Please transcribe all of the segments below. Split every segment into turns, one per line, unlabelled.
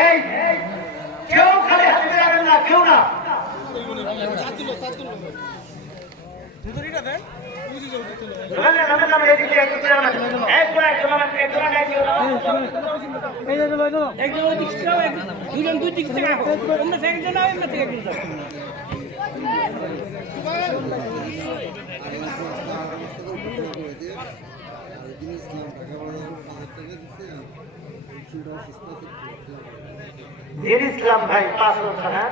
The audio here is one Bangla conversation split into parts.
এই, কেউ খালি হাতে যাবেন না, কেউ না। রোমান দেব,
দুজন দুই দিক থেকে থেকে একজন অন্য থেকে একজন যাও।
দিন ইসলাম ভাই পাঁচ হাজার টাকা।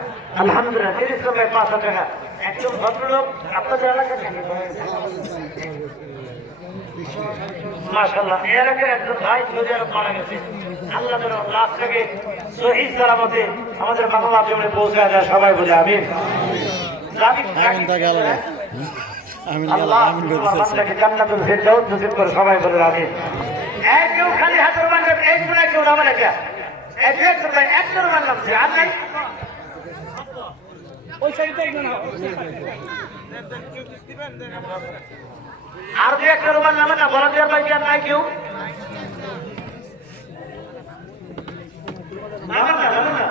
আলহামদুলিল্লাহ দিন ইসলাম ভাই পাঁচ হাজার টাকা। একজন ভদ্রলোক আপনাদের এলাকার নাকি? মাশাআল্লাহ এই এলাকার একজন ভাই সৌদি আরব মারা গেছে। আল্লাহ যেন লাশ থেকে শহীদ সালামতে আমাদের বাংলা জমিনে পৌঁছে দেয় সবাই বলে আমিন। আল্লাহ তোমার বান্দাকে জান্নাতুল ফেরদাউস নসিব করে সবাই বলে আমিন এক কেউ খালি হাতের বান্দাকে এক গুণা কেউ নামে না এক একজন ভাই একজন বান্দাম আর নাই?
ওই সাইডে একজন।
আর দুই একটা রোমান নামে না বলা দেওয়ার ভাই আর নাই কেউ নামে না নামে না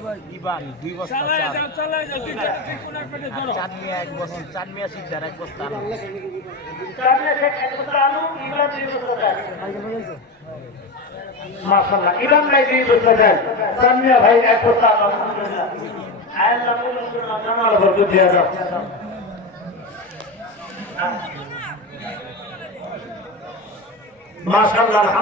যাও, দুই চার-
এক বস্তা আলু, ইমরান দুই বস্তা মাশাআল্লাহ, ইমাম ভাই দুই বস্তা চাল, ভাই এক বস্তা আলহামদুলিল্লাহ। আল্লাহ কবুল করুন, বরকত দিয়ে দাও। মাশাআল্লাহ, আলহামদুলিল্লাহ।